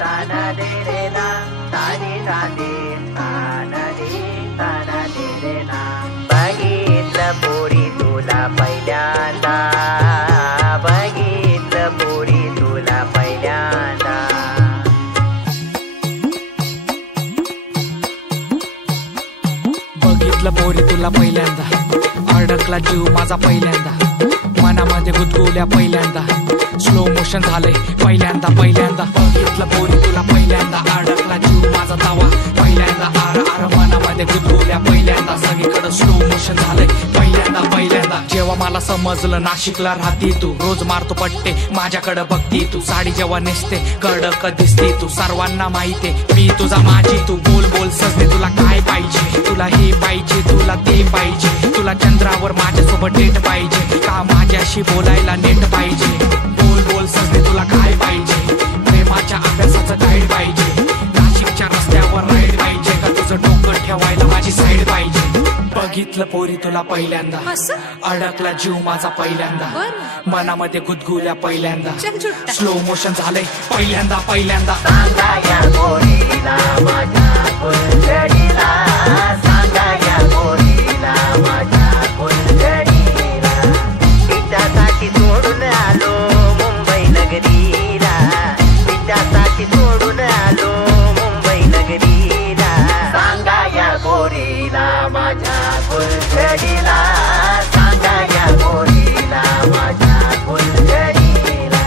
ताना दे रे ना ताने ताने ताना दे ताना दे रे ना बघितलं पोरी तुला पहिल्यांदा बघितलं पोरी तुला पहिल्यांदा बघितलं पोरी तुला पहिल्यांदा अडकला जीव माझा पहिल्यांदा मनामध्ये गुदगुल्या पहिल्यांदा स्लो मोशन झालंय पहिल्यांदा बघितलं पोरी तुला पहिल्यांदा अडकला जीव माझा तवा पहिल्यांदा आर आर मनामध्ये गुदगुल्या पहिल्यांदा सगळीकडे स्लो मोशन झालंय पहिल्यांदा जेव्हा मला समजलं नाशिकला राहती तू रोज मारतो पट्टे माझ्याकडे बघती तू साडी जेव्हा नेसते कडक दिसते तू सर्वांना माहितीये मी तुझा माझी तू बोल बोल सजने तुला काय पाहिजे तुला हे पाहिजे तुला ते पाहिजे तुला चंद्रावर माझ्यासोबत डेट पाहिजे का माझ्याशी बोलायला नेट पाहिजे बोल बोल सजने तुला काय पाहिजे प्रेमाच्या अभ्यासाचं गाईड पाहिजे नाशिकच्या रस्त्यावर राईड पाहिजे का तुझं डोकं ठेवायला माझी साईड पाहिजे बघितलं पोरी तुला पहिल्यांदा अडकला जीव माझा पहिल्यांदा मनामध्ये गुदगुल्या पहिल्यांदा स्लो मोशन झालंय पहिल्यांदा सांगा या पोरीला माझ्या फुलझडीला सांगा या पोरीला माझ्या फुलझडीला तिच्यासाठी सोडून आलो मुंबई नगरीला तिच्यासाठी सोडून आलो मुंबई नगरीला सांगा या पोरीला माझ्या फुलझडीला सांगा या पोरीला माझ्या फुलझडीला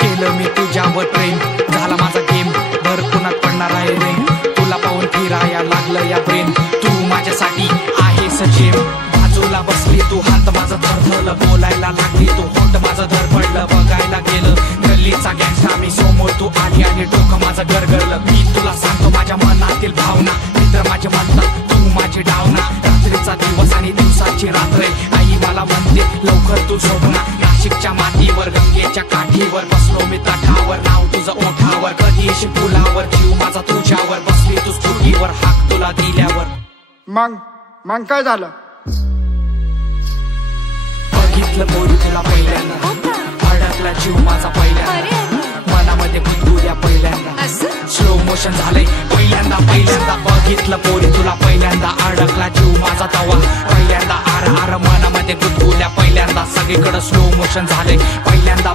केलं मी तुझ्यावर प्रेम झाला माझा गेम भर पुन्हा पडणार आहे रे तुला पाहून फिराया लागलं या प्रेम तू माझ्यासाठी आहे सजेम बाजूला बसली तू हात माझं थरथरलं बोलायला लागली तू होट माझं धडपडलं बघायला गेलं गल्लीचा गँगस्टर मी समोर तू आली आणि डोकं माझं गरगरलं मी तुला सांगतो माझ्या मनातील भावना मित्र माझे म्हणतात तू माझी डावना रात्रीचा दिवस आणि दिवसाची रात्र आई मला म्हणते लवकर तू झोपना नाशिकच्या मातीवर गंगेच्या काठीवर बसलो मी तटावर नाव तुझं ओठावर कधी येशील पुलावर जीव माझा तुझ्यावर बसली तू स्कूटीवर हाक तुला दिल्यावर मग काय झालं बघितलं पोरी तुला पहिल्यांदा अडकला जीव माझा पहिल्यांदा मनामध्ये गुदगुल्या पहिल्यांदा स्लो मोशन झालंय पहिल्यांदा बघितलं पोरी तुला पहिल्यांदा अडकला जीव माझा तवा पहिल्यांदा आर आर मनामध्ये गुदगुल्या पहिल्यांदा सगळीकडे स्लो मोशन झालंय पहिल्यांदा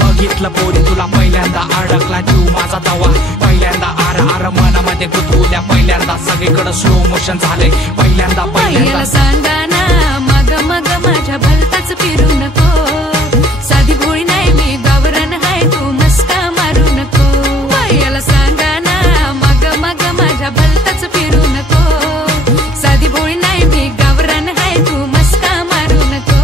बघितलं पोरी तुला पहिल्यांदा अडकला जीव माझा तवा पहिल्यांदा आर आर मनामध्ये गुदगुल्या पहिल्यांदा सगळीकडे स्लो मोशन झालंय पहिल्यांदा सांगा ना मग माझ्या भलताच फिरू नको साधी भोळी नाही मी गावरान हाय तू मस्का मारू नको बायाला सांगा ना मग माझ्या भलताच फिरू नको साधी भोळी नाही मी गावरान हाय तू मस्का मारू नको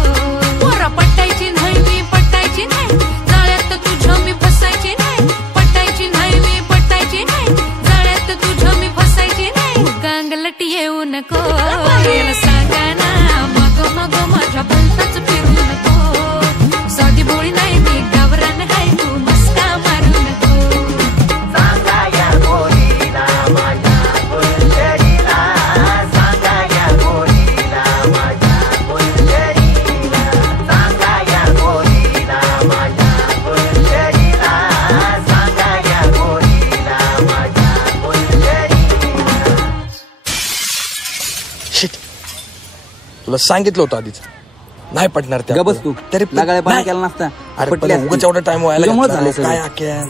पोरा पटायची नाही मी पटायची नाही जाळ्यात तुझं मी फसायची नाही पटायची नाही मी पटायची नाही जाळ्यात तुझं मी फसायची नाही गांगलट येऊ नको बायाला सांगा ना मग माझ्या भलताच फिरू नको साधी भोळी नाही मी गावरान हाय तू मस्का मारू नको सांगा या पोरीला माझ्या फुलझडीला सांगा या पोरीला माझ्या फुलझडीला सांगा या पोरीला माझ्या फुलझडीला सांगा या पोरीला माझ्या फुलझडीला शिट तुला सांगितलं होतं आधीच नाही पटणार त्या बस तू तरी लगाळे पाणी केला नसता अरे पण उगाच एवढा टाइम व्हायला काय